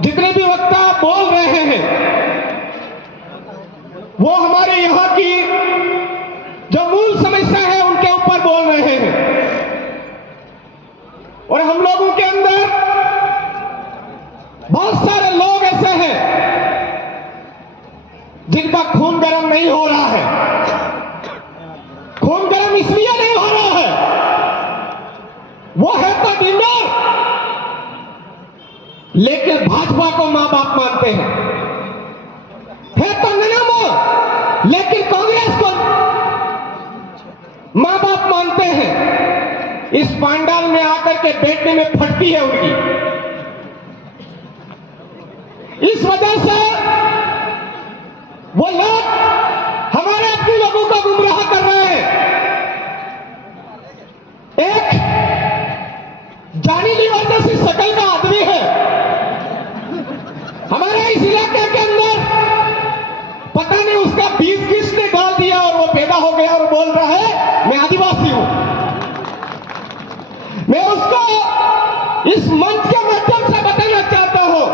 जितने भी वक्ता बोल रहे हैं वो हमारे यहाँ की जो मूल समस्या है उनके ऊपर बोल रहे हैं। और हम लोगों के अंदर बहुत सारे लोग ऐसे हैं जिनका खून गर्म नहीं हो रहा है। खून गर्म इसलिए नहीं हो रहा है, वो है तो डिंडोर, लेकिन भाजपा को मां बाप मानते हैं। है तो ननामो, लेकिन कांग्रेस को मां बाप मानते हैं। इस पांडाल में आकर के बैठने में फटती है उनकी। इस वजह से वो लोग हमारे अपने लोगों को गुमराह कर रहे हैं। एक जानी लीवर जैसी शकल का आदमी है हमारे इस इलाके के अंदर, पता नहीं उसका बीज किसने डाल दिया और वो पैदा हो गया और बोल रहा है मैं आदिवासी हूं। मैं उसको इस मंच के माध्यम से बताना चाहता हूं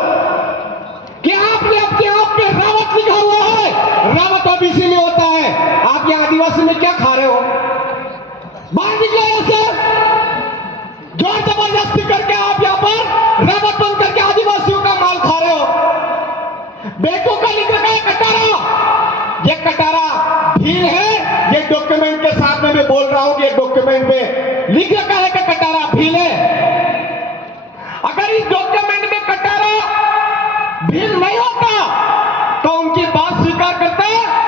कि आपने अपने आप पे रावत लिखा हुआ है, रावत ओबीसी में होता है, आप यहां आदिवासी में क्या खा रहे हो? बाहर निकलो ऐसे जोर जबरदस्ती करके आप यहां पर रावत बन करके आदिवासियों का माल खा रहे हो। बेटों का लिख रखा है कटारा, ये कटारा भील है। ये डॉक्यूमेंट के साथ में मैं बोल रहा हूं कि ये डॉक्यूमेंट में लिख रखा है कि कटारा भील है। अगर इस डॉक्यूमेंट में कटारा भील नहीं होता तो उनकी बात स्वीकार करता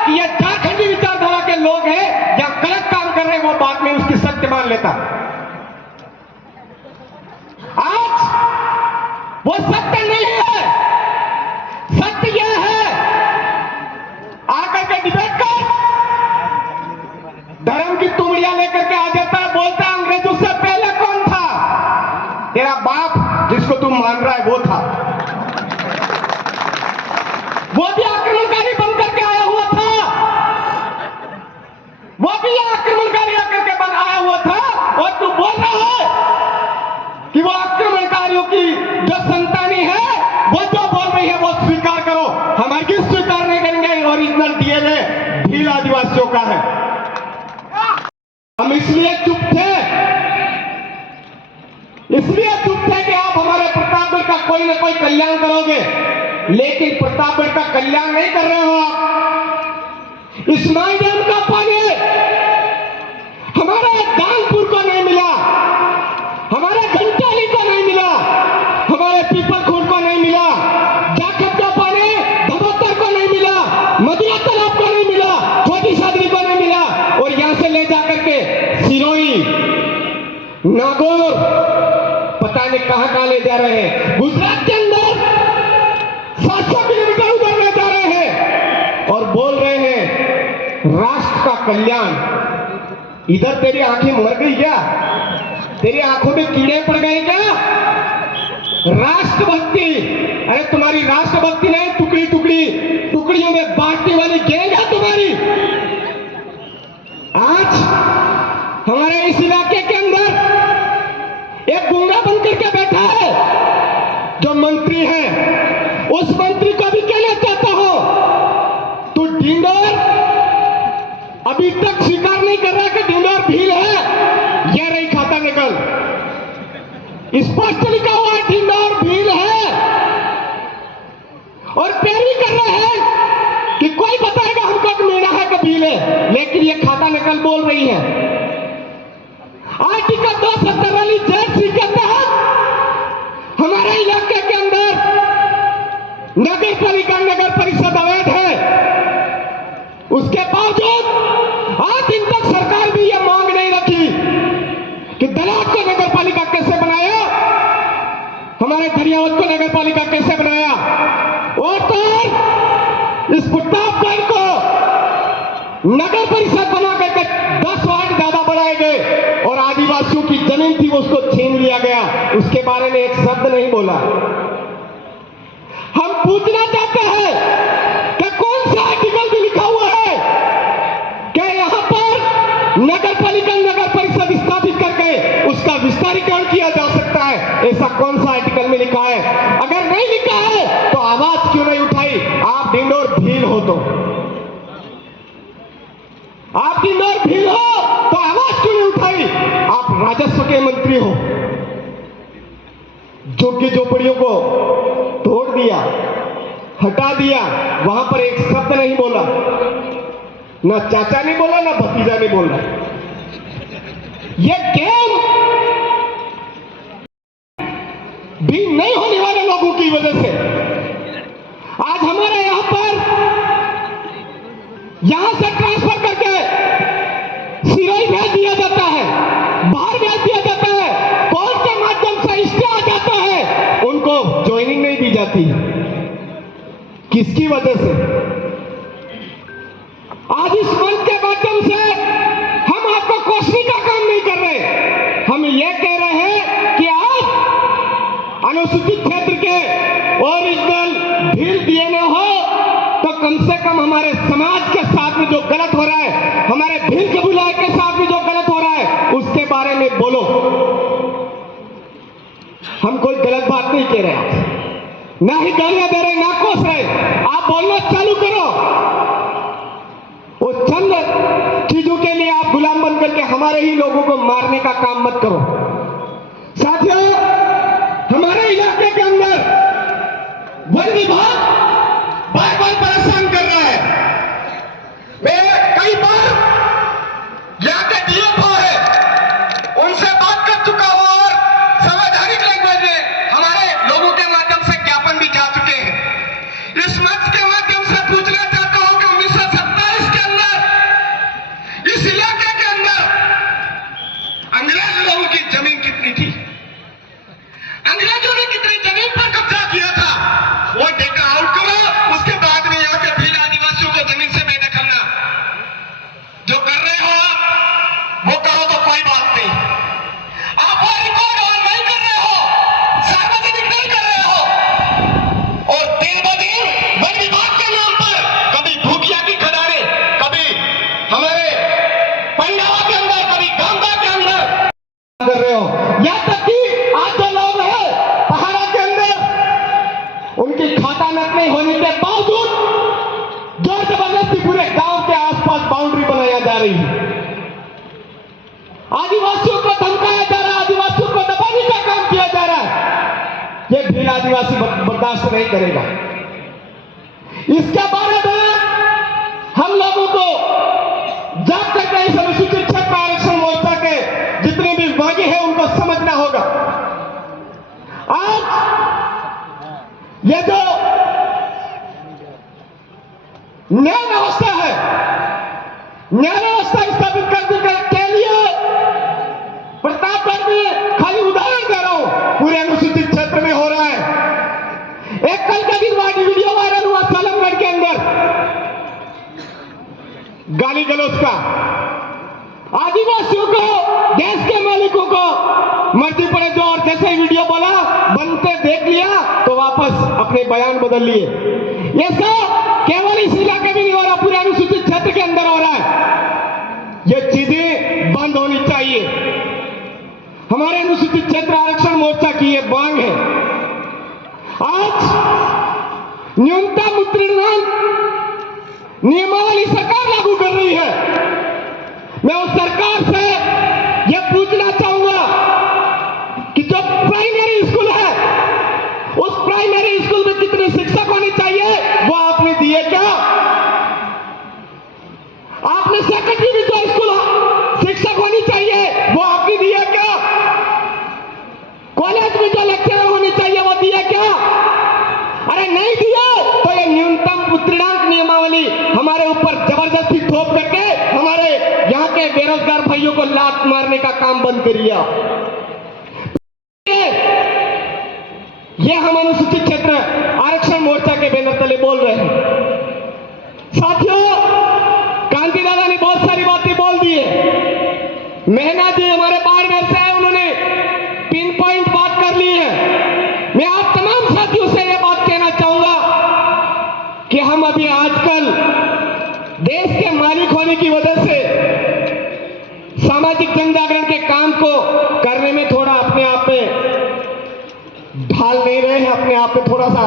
कि ये झारखंडी विचारधारा के लोग हैं या गलत काम कर रहे हैं, वो बात में उसकी सत्य मान लेता। आज वो सत्य नहीं है, सत्य यह है आकर के डिबेट कर धर्म की तुमड़ियां लेकर के आ जाता है, बोलता है अंग्रेजों से पहले कौन था? तेरा बाप जिसको तुम मान रहा है वो था। वो भी आक्रमणकारी बन करके आया हुआ था, वो भी आक्रमणकारी आकर के बन आया हुआ था। और तू बोल रहा है कि वो आक्रमणकारियों की जो संतानी है वो जो बोल रही है वो स्वीकार करो। हम हरगिज स्वीकार नहीं करेंगे, ओरिजिनल डीएनए भील आदिवासियों का है। हम इसलिए चुप थे कि आप हमारे प्रतापगढ़ का कोई ना कोई कल्याण करोगे, लेकिन प्रतापगढ़ का कल्याण नहीं कर रहे हो आप। इस नाई डैम का पानी हमारे दानपुर को नहीं मिला, हमारे घंटाली को नहीं मिला, हमारे पीपलखूंट को नहीं मिला, जाखत का पानी धबोतर को नहीं मिला, मधुरा तालाब को नहीं मिला, छोटी सादरी को नहीं मिला। और यहां से ले जाकर के सिरोही, नागौर, पता नहीं कहां ले जा रहे हैं। गुजरात के अंदर 700 किलोमीटर उधर ले जा रहे हैं और बोल रहे हैं राष्ट्र का कल्याण। इधर तेरी आंखें मर गई क्या? तेरी आंखों में कीड़े पड़ गए क्या? राष्ट्रभक्ति, अरे तुम्हारी राष्ट्रभक्ति नहीं, टुकड़ी टुकड़ी टुकड़ियों में बांटने वाली गैंग है तुम्हारी। आज हमारे इस इलाके के अंदर एक गुंगा बनकर के बैठा है जो मंत्री है, उस मंत्री को भी कहना चाहता हूं तू डिंडोर अभी तक स्वीकार नहीं कर रहा कि डिंडोर भील है। यह रही खाता निकल, स्पष्ट लिखा हुआ है डिंडोर भील है। और पैरवी कर रहे हैं कि कोई बताएगा हमको कि मेरा है कि भील है, लेकिन यह खाता निकल बोल रही है। आर्टिकल 270 वाली जेसी के तहत हमारे इलाके के अंदर नगर पालिका नगर परिषद अवैध है। उसके बावजूद आज दिन तक सरकार भी यह मांग नहीं रखी कि दलाल को नगर पालिका कैसे बनाया, हमारे धरियावत को नगर पालिका कैसे बनाया। और तो इस प्रतापगढ़ को नगर परिषद बना करके 10 वार्ड ज्यादा बढ़ाए गए और आदिवासियों की जमीन थी उसको छीन लिया गया, उसके बारे में एक शब्द नहीं बोला। हम पूछना चाहते हैं कि कौन सा आर्टिकल भी लिखा हुआ है कि यहां पर नगर पालिका नगर परिषद स्थापित करके उसका विस्तारीकरण किया जा सकता है? ऐसा कौन सा आर्टिकल में लिखा है? अगर नहीं लिखा है झुग्गी झोपड़ियों को तोड़ दिया, हटा दिया, वहां पर एक शब्द नहीं बोला, ना चाचा नहीं बोला, ना भतीजा नहीं बोला। ये गेम भी नहीं होने वाले लोगों की वजह से आज हमारे यहां पर यहां से ट्रांसफर करके सिरोही भेज दिया जाता है, बाहर भेज दिया जाता है, कोर्ट के माध्यम से स्टे आ जाता है, उनको ज्वाइनिंग नहीं दी जाती। किसकी वजह से? आज इस मंच के माध्यम से हम आपको कोसने का काम नहीं कर रहे, हम ये कह रहे हैं कि आप अनुसूचित क्षेत्र के ओरिजिनल भील डीएनए हो तो कम से कम हमारे समाज के साथ में जो गलत हो रहा है, हमारे भील कबीले के साथ में जो गलत हो रहा है, उसके बारे में बोलो। हम कोई गलत बात नहीं कह रहे, ना ही गालियां दे रहे, ना कोस रहे, आप बोलना चालू करो। वो चंद चीजों के लिए आप गुलाम बन करके हमारे ही लोगों को मारने का काम मत करो। साथियों, हमारे इलाके के अंदर वन विभाग बार बार परेशान कर रहा है। मैं कई बार यहाँ के डीएफओ है उनसे बात कर चुका हूं और संवैधानिक लैंग्वेज में हमारे लोगों के माध्यम से ज्ञापन भी जा चुके हैं। इस मंच के माध्यम से पूछना चाहता हूं कि 1927 के अंदर इस इलाके के अंदर अंग्रेज लोगों की जमीन कितनी थी, अंग्रेजों ने कितनी जमीन पर कब्जा किया था, वो डेटा आउट करो। उसके बाद में यहाँ के भील आदिवासियों को जमीन से बेदखल ना जो कर रहे हो आप वो करो तो कोई बात नहीं। आप वो रिकॉर्ड ऑन नहीं कर रहे हो, सार्वजनिक नहीं कर रहे हो और दिन ब दिन वन विभाग के नाम पर कभी भूकिया की खदानें, कभी हमारे पंडावा के अंदर, कभी गांधा के अंदर कर रहे हो। यहाँ तक कि आज जो लोग हैं पहाड़ा के अंदर उनकी खाता नक नहीं होने के बावजूद जोर जबरदस्ती पूरे गांव के आसपास बाउंड्री बनाया जा रही है। आदिवासियों को धमकाया जा रहा है, आदिवासियों को दबाने का काम किया जा रहा है। ये भील आदिवासी बर्दाश्त नहीं करेगा। इसके बारे में हम लोगों को जाग करके इस अनुसूचित क्षेत्र आरक्षण मोर्चा के जितने भी बागी हैं उनको समझना होगा। आज ये जो न्याय व्यवस्था है, न्याय व्यवस्था स्थापित करने के लिए प्रतापगढ़ में खाली उदाहरण दे रहा हूं, पूरे अनुसूचित क्षेत्र में हो रहा है। एक कल का दिन वीडियो वायरल हुआ सालमगढ़ के अंदर गाली गलौज का, आदिवासियों को, देश के मालिकों को मर्जी पड़े जो, और जैसे ही वीडियो बोला बनते देख लिया तो वापस अपने बयान बदल लिए। ये सब केवल इस इलाके में नहीं हो रहा, पूरे अनुसूचित क्षेत्र के अंदर हो रहा है। ये चीजें बंद होनी चाहिए। हमारे अनुसूचित क्षेत्र आरक्षण मोर्चा की ये मांग है। आज न्यूनतम उत्तीर्णांक नियमावली सरकार लागू कर रही है। मैं उस सरकार से यह पूछना चाहूंगा कि जो प्राइमरी स्कूल है उस प्राइमरी स्कूल में कितने शिक्षक होने चाहिए वो आपने दिए क्या? आपने सेकेंडरी में जो स्कूल शिक्षक होनी चाहिए वो आपने दिया क्या? कॉलेज में जो लेक्चरर होने चाहिए वो दिया क्या? अरे नहीं दिया तो ये न्यूनतम उत्तीर्णांक नियमावली हमारे ऊपर जबरदस्ती थोप करके हमारे यहाँ के बेरोजगार भाइयों को लात मारने का काम बंद करिए। ये हम अनुसूचित क्षेत्र आरक्षण मोर्चा के बैनर तले बोल रहे हैं। साथियों, कांति दादा ने बहुत सारी बातें बोल दी है। मेहना जी हमारे बाड़मेर से आए, उन्होंने पिन पॉइंट बात कर ली है। मैं आप तमाम साथियों से यह बात कहना चाहूंगा कि हम अभी आजकल देश के मालिक होने की वजह से सामाजिक जन जागरण के काम को करने में थोड़ा अपने आप में ढाल नहीं रहे हैं, अपने आप में थोड़ा सा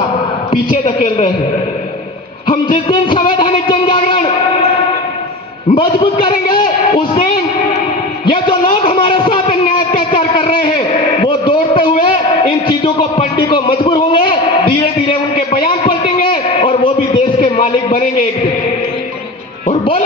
पीछे धकेल रहे हैं। हम जिस दिन संवैधानिक जन जागरण मजबूत करेंगे उस दिन ये जो लोग हमारे साथ अन्याय अत्याचार कर रहे हैं वो दौड़ते हुए इन चीजों को पलटी धीरे धीरे उनके बयान पलटेंगे और वो भी देश के मालिक बनेंगे एक दिन और बोलेंगे